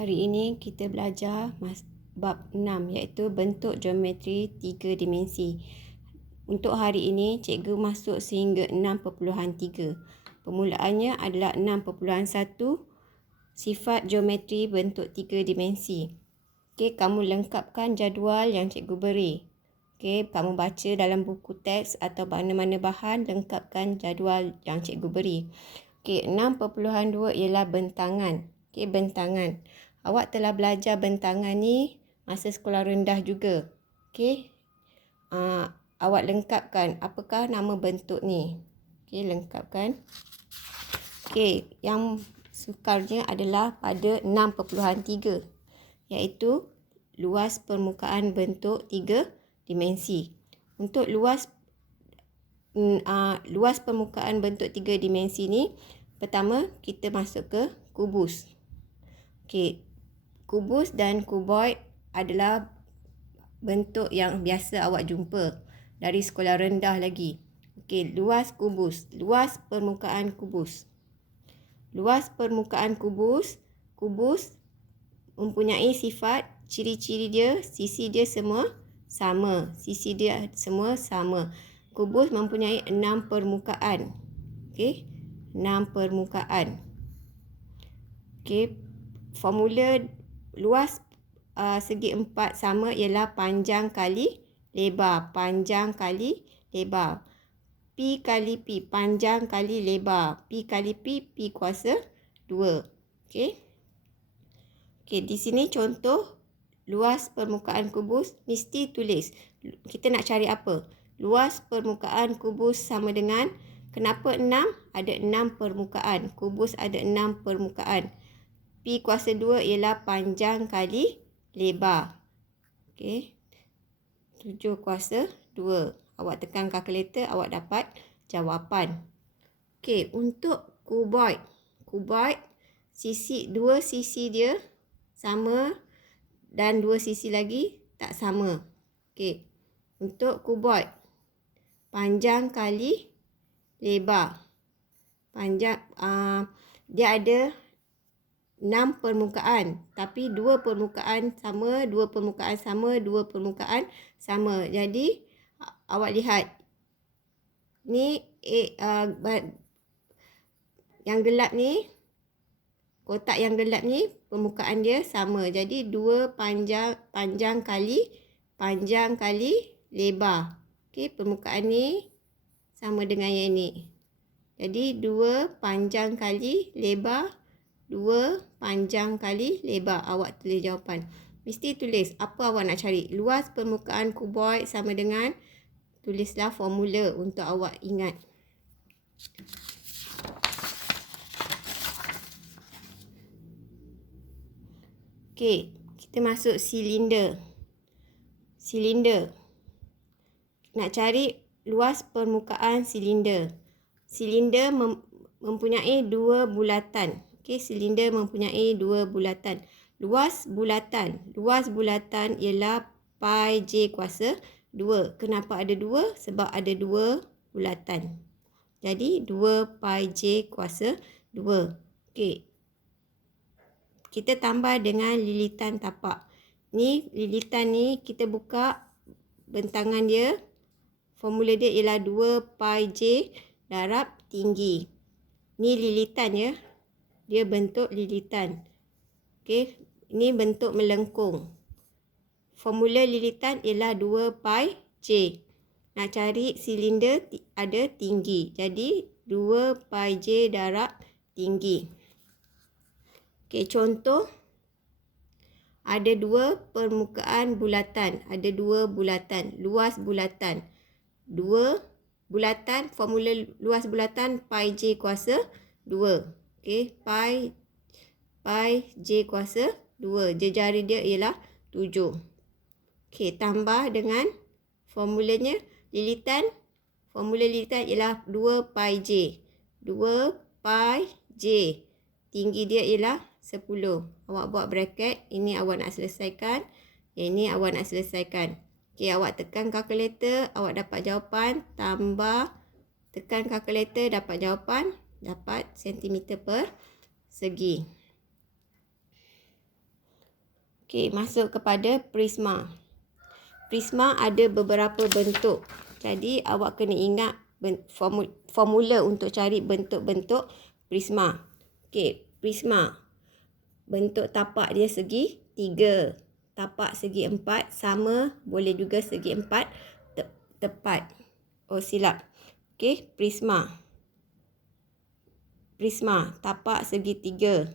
Hari ini kita belajar bab 6 iaitu bentuk geometri 3 dimensi. Untuk hari ini cikgu masuk sehingga 6.3. Permulaannya adalah 6.1 sifat geometri bentuk 3 dimensi. Okey, kamu lengkapkan jadual yang cikgu beri. Okey, kamu baca dalam buku teks atau mana-mana bahan, lengkapkan jadual yang cikgu beri. Okey, 6.2 ialah bentangan. Okey, bentangan. Awak telah belajar bentangan ni masa sekolah rendah juga. Okey. Awak lengkapkan apakah nama bentuk ni. Okey, lengkapkan. Okey, yang sukarnya adalah pada 6.3 iaitu luas permukaan bentuk 3 dimensi. Untuk luas permukaan bentuk 3 dimensi ni, pertama kita masuk ke kubus. Okey, kubus dan kuboid adalah bentuk yang biasa awak jumpa dari sekolah rendah lagi. Okey, luas kubus, luas permukaan kubus. Luas permukaan kubus, kubus mempunyai sifat, ciri-ciri dia, sisi dia semua sama. Sisi dia semua sama. Kubus mempunyai 6 permukaan. Okey, 6 permukaan. Okey, formula luas segi empat sama ialah panjang kali lebar. Panjang kali lebar. Pi kali Pi. Panjang kali lebar. Pi kali Pi. Pi kuasa 2. Okey. Okey, di sini contoh luas permukaan kubus. Mesti tulis. Kita nak cari apa? Luas permukaan kubus sama dengan, kenapa 6? Ada 6 permukaan. Kubus ada 6 permukaan. Pi kuasa 2 ialah panjang kali lebar. Okey. 7 kuasa 2. Awak tekan kalkulator, awak dapat jawapan. Okey, untuk kuboid. Kuboid, dua sisi dia sama dan dua sisi lagi tak sama. Okey. Untuk kuboid, panjang kali lebar. Panjang dia ada 6 permukaan, tapi 2 permukaan sama, 2 permukaan sama, 2 permukaan sama. Jadi awak lihat ni yang gelap ni, kotak yang gelap ni permukaan dia sama. Jadi 2 panjang kali lebar. Okey, permukaan ni sama dengan yang ni. Jadi 2 panjang kali lebar, 2 panjang kali lebar. Awak tulis jawapan. Mesti tulis apa awak nak cari. Luas permukaan kuboid sama dengan, tulislah formula untuk awak ingat. Okey, kita masuk silinder. Silinder. Nak cari luas permukaan silinder. Silinder mempunyai 2 bulatan. Okey, silinder mempunyai 2 bulatan. Luas bulatan ialah pi j kuasa 2. Kenapa ada 2? Sebab ada 2 bulatan. Jadi 2 pi j kuasa 2. Okey. Kita tambah dengan lilitan tapak. Ni lilitan ni kita buka bentangan dia. Formula dia ialah 2 pi j darab tinggi. Ni lilitan ya. Dia bentuk lilitan. Okey, ini bentuk melengkung. Formula lilitan ialah 2 pi j. Nak cari silinder ada tinggi. Jadi 2 pi j darab tinggi. Okey, contoh. Ada 2 permukaan bulatan. Ada 2 bulatan. Luas bulatan. 2 bulatan, formula luas bulatan pi j kuasa 2. Okey, pi j kuasa 2. Jari dia ialah 7. Okey, tambah dengan formulanya lilitan. Formula lilitan ialah 2 pi j. 2 pi j. Tinggi dia ialah 10. Awak buat bracket. Ini awak nak selesaikan. Ini awak nak selesaikan. Okey, awak tekan kalkulator, awak dapat jawapan. Tambah, tekan kalkulator, dapat jawapan. Dapat sentimeter per segi. Okey, masuk kepada prisma. Prisma ada beberapa bentuk. Jadi awak kena ingat formula untuk cari bentuk-bentuk prisma. Okey, prisma. Bentuk tapak dia segi 3. Tapak segi 4 sama, boleh juga segi 4 tepat. Oh, silap. Okey, prisma. Prisma, tapak segi 3.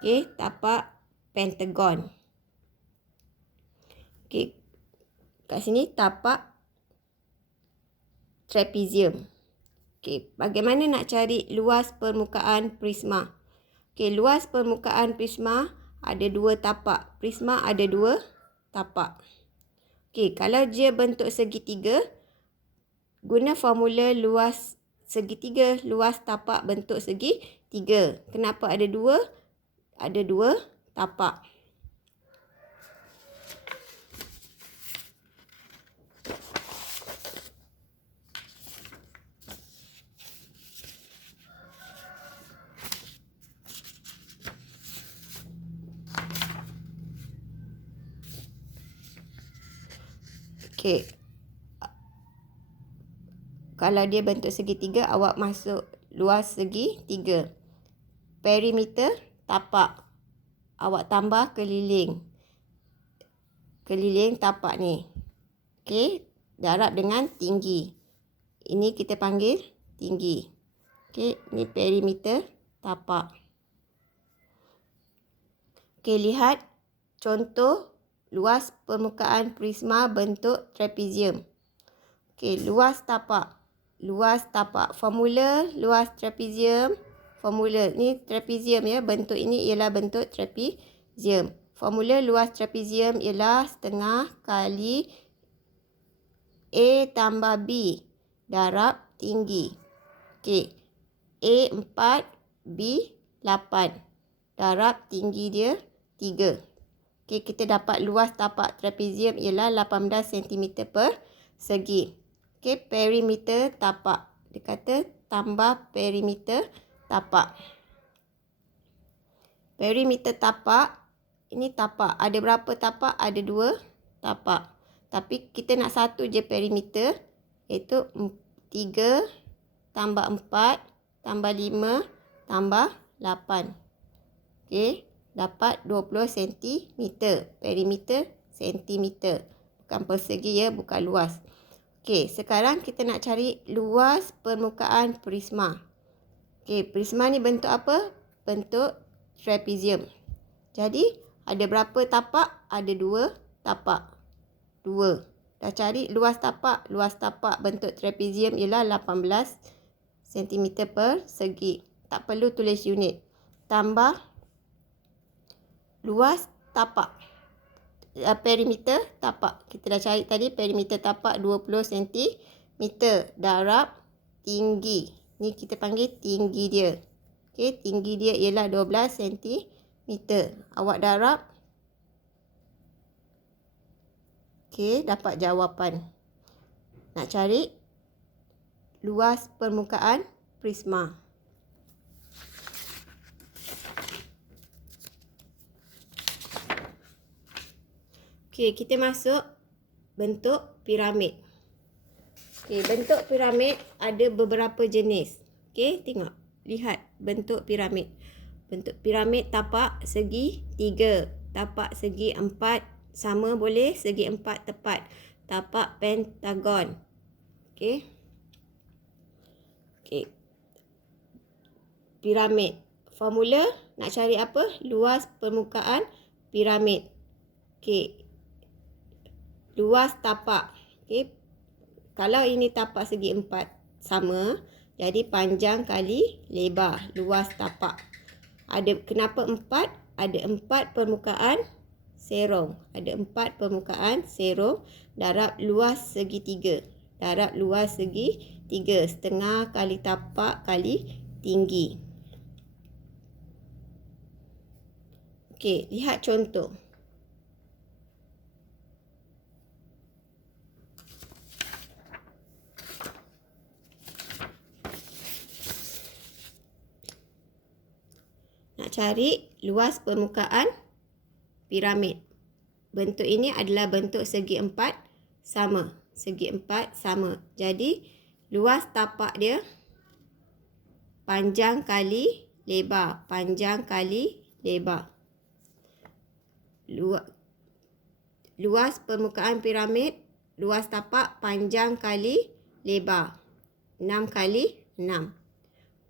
Okey, tapak pentagon. Okey, kat sini tapak trapezium. Okey, bagaimana nak cari luas permukaan prisma? Okey, luas permukaan prisma ada 2 tapak. Prisma ada 2 tapak. Okey, kalau dia bentuk segitiga, guna formula luas segitiga, luas tapak bentuk segitiga. Kenapa ada 2? Ada 2 tapak. Okey. Kalau dia bentuk segitiga, awak masuk luas segitiga. Perimeter tapak. Awak tambah keliling. Keliling tapak ni. Okey, darab dengan tinggi. Ini kita panggil tinggi. Okey, ni perimeter tapak. Okey, lihat contoh luas permukaan prisma bentuk trapezium. Okey, luas tapak. Luas tapak. Formula luas trapezium. Formula ni trapezium ya. Bentuk ini ialah bentuk trapezium. Formula luas trapezium ialah setengah kali A tambah B darab tinggi. Okey. A 4, B 8. Darab tinggi dia 3. Okey, kita dapat luas tapak trapezium ialah 18 cm persegi. Okey, perimeter tapak. Dia kata tambah perimeter tapak. Perimeter tapak, ini tapak. Ada berapa tapak? Ada 2 tapak. Tapi kita nak satu je perimeter, iaitu 3 tambah 4 tambah 5 tambah 8. Okey. Dapat 20 cm. Perimeter cm. Bukan persegi ya, bukan luas. Okey, sekarang kita nak cari luas permukaan prisma. Okey, prisma ni bentuk apa? Bentuk trapezium. Jadi, ada berapa tapak? Ada 2 tapak. 2. Dah cari luas tapak. Luas tapak bentuk trapezium ialah 18 cm persegi. Tak perlu tulis unit. Tambah luas tapak, perimeter tapak. Kita dah cari tadi perimeter tapak 20 cm darab tinggi. Ni kita panggil tinggi dia. Okey, tinggi dia ialah 12 cm. Awak darab. Okey, dapat jawapan. Nak cari luas permukaan prisma. Okey, kita masuk bentuk piramid. Okey, bentuk piramid ada beberapa jenis. Okey, tengok. Lihat bentuk piramid. Bentuk piramid tapak segi 3. Tapak segi 4 sama boleh, segi 4 tepat. Tapak pentagon. Okey. Okey. Piramid. Formula nak cari apa? Luas permukaan piramid. Okey. Luas tapak. Okey. Kalau ini tapak segi 4 sama, jadi panjang kali lebar, luas tapak. Ada kenapa 4? Ada 4 permukaan serong. Ada 4 permukaan serong darab luas segi 3. Darab luas segi 3. Setengah kali tapak kali tinggi. Okey, lihat contoh. Nak cari luas permukaan piramid. Bentuk ini adalah bentuk segi empat sama. Segi empat sama. Jadi, luas tapak dia panjang kali lebar. Panjang kali lebar. Luas permukaan piramid, luas tapak panjang kali lebar. 6 kali 6.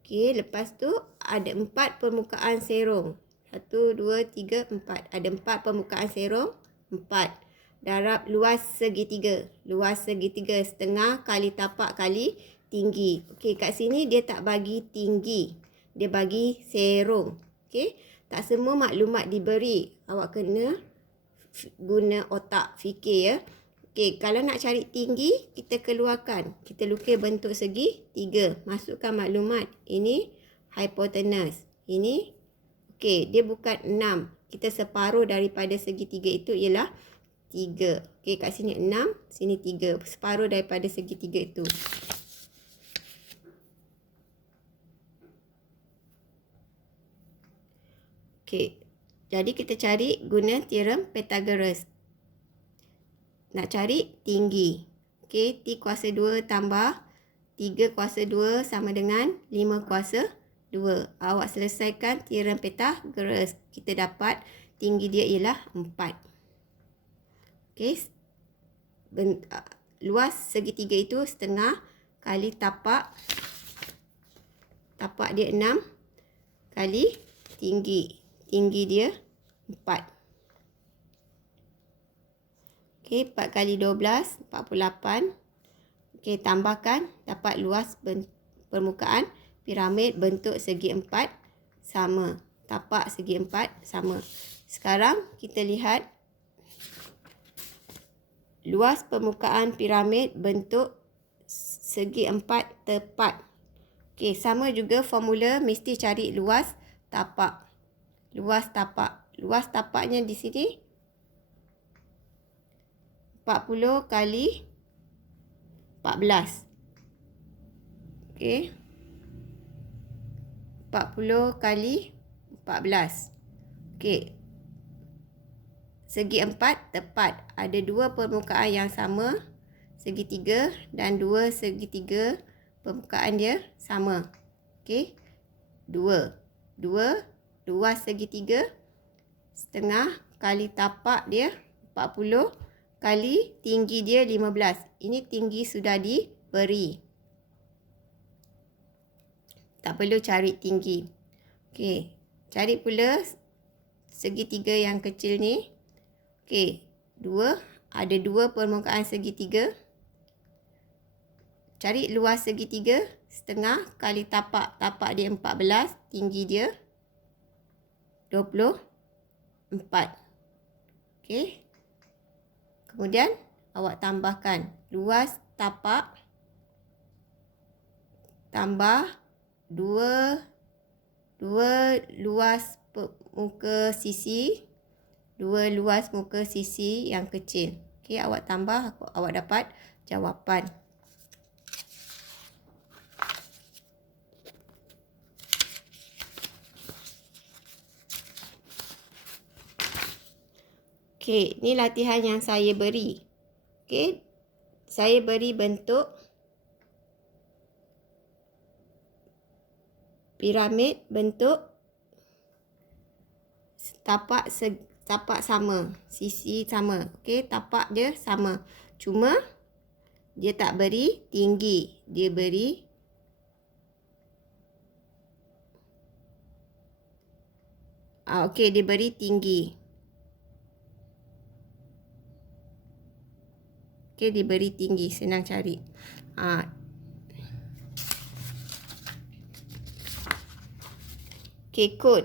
Okey, lepas tu ada 4 permukaan serong. 1, 2, 3, 4. Ada 4 permukaan serong. 4. Darab luas segitiga. Luas segitiga setengah kali tapak kali tinggi. Okey, kat sini dia tak bagi tinggi. Dia bagi serong. Okey, tak semua maklumat diberi. Awak kena guna otak fikir ya. Okey, kalau nak cari tinggi, kita keluarkan. Kita lukis bentuk segi 3. Masukkan maklumat. Ini hypotenuse. Ini, okey, dia bukan 6. Kita separuh daripada segi 3 itu ialah 3. Okey, kat sini 6, sini 3. Separuh daripada segi 3 itu. Okey, jadi kita cari guna teorem Pythagoras. Nak cari tinggi. Okey, T kuasa 2 tambah 3 kuasa 2 sama dengan 5 kuasa 2. Awak selesaikan teorem Pythagoras. Kita dapat tinggi dia ialah 4. Okey, luas segitiga itu setengah kali tapak. Tapak dia 6 kali tinggi. Tinggi dia 4. Okey, 4 kali 12, 48. Okey, tambahkan, dapat luas permukaan piramid bentuk segi 4 sama. Tapak segi 4 sama. Sekarang kita lihat luas permukaan piramid bentuk segi 4 tepat. Okey, sama juga formula, mesti cari luas tapak. Luas tapak. Luas tapaknya di sini 40 kali 14. Okey. 40 kali 14. Okey. Segi 4 tepat. Ada 2 permukaan yang sama. Segitiga dan 2 segitiga permukaan dia sama. Okey. 2. Luas segitiga setengah kali tapak dia 40 kali tinggi dia 15. Ini tinggi sudah diberi. Tak perlu cari tinggi. Okey, cari pula segitiga yang kecil ni. Okey, 2. Ada 2 permukaan segitiga. Cari luas segitiga setengah kali tapak. Tapak dia 14, tinggi dia 24. Okey. Kemudian awak tambahkan luas tapak tambah 2 luas muka sisi. 2 luas muka sisi yang kecil. Okey, awak tambah, awak dapat jawapan. Okey, ni latihan yang saya beri. Okey, saya beri bentuk piramid bentuk tapak sama, sisi sama. Okey, tapak dia sama. Cuma dia tak beri tinggi, dia beri okey, dia beri tinggi. Okey, diberi tinggi, senang cari. Okey, kod.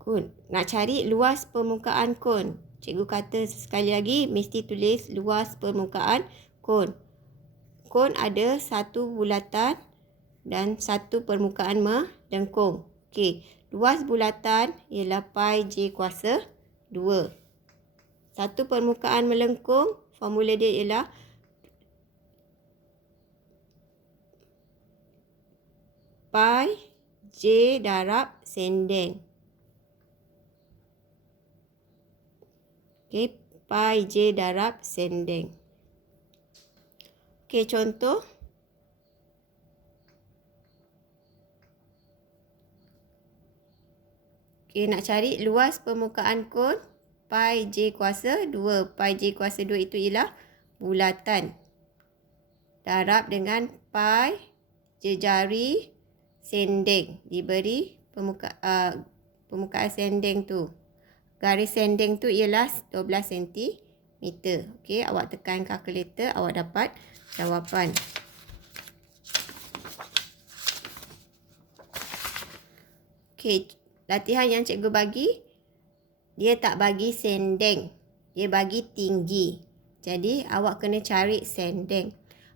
Kon. Nak cari luas permukaan kon. Cikgu kata sekali lagi, mesti tulis luas permukaan kon. Kon ada satu bulatan dan satu permukaan melengkung. Okey, luas bulatan ialah pi j kuasa 2. Satu permukaan melengkung, formula dia ialah pi J darab sendeng. Okey, pi J darab sendeng. Okey, contoh. Okey, nak cari luas permukaan kon pi J kuasa 2. Pi J kuasa 2 itu ialah bulatan. Darab dengan pi jejari sendeng. Diberi permukaan sendeng tu. Garis sendeng tu ialah 12 cm. Okey, awak tekan kalkulator, awak dapat jawapan. Okey, latihan yang cikgu bagi, dia tak bagi sendeng. Dia bagi tinggi. Jadi, awak kena cari sendeng.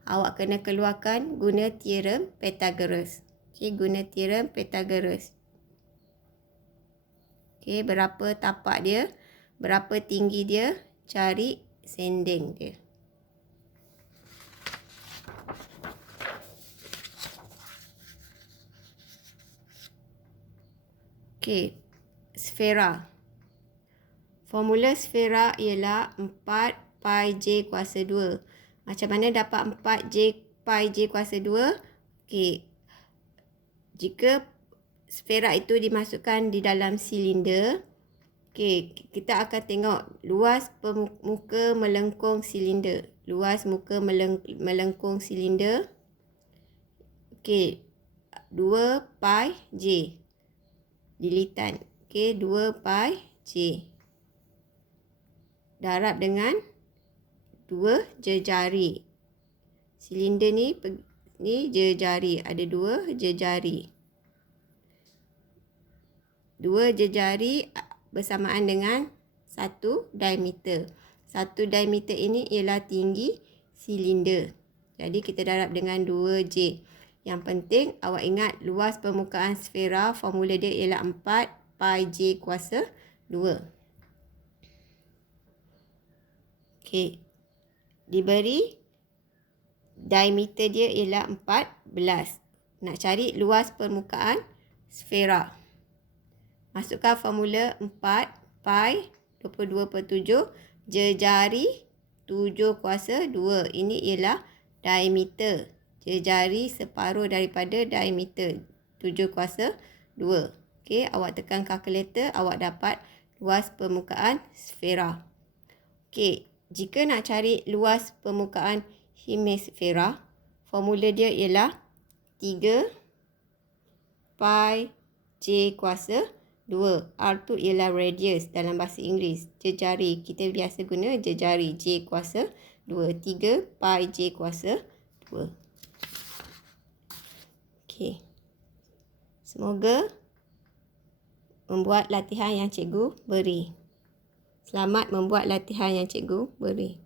Awak kena keluarkan guna teorem Pythagoras. Okey, guna teorem Pythagoras. Okey, berapa tapak dia, berapa tinggi dia, cari sendeng dia. Okey, sfera. Formula sfera ialah 4 pi J kuasa 2. Macam mana dapat 4 pi J kuasa 2? Okey, jika sfera itu dimasukkan di dalam silinder, okey, kita akan tengok luas muka melengkung silinder. Luas muka melengkung silinder. Okey, 2 pi J. Lilitan. Okey, 2 pi J. Darab dengan 2 jejari. Silinder ni jejari. Ada 2 jejari. 2 jejari bersamaan dengan 1 diameter. 1 diameter ini ialah tinggi silinder. Jadi kita darab dengan 2J. Yang penting awak ingat luas permukaan sfera, formula dia ialah 4 pi J kuasa 2. Okey. Diberi diameter dia ialah 14. Nak cari luas permukaan sfera. Masukkan formula 4 pi 22/7 jejari 7 kuasa 2. Ini ialah diameter. Jejari separuh daripada diameter 7 kuasa 2. Okey, awak tekan kalkulator, awak dapat luas permukaan sfera. Okey, jika nak cari luas permukaan hemisfera, formula dia ialah 3 pi J kuasa 2. R tu ialah radius dalam bahasa Inggeris. Jejari. Kita biasa guna jejari. J kuasa 2. 3 pi J kuasa 2. Okey. Semoga membuat latihan yang cikgu beri. Selamat membuat latihan yang cikgu beri.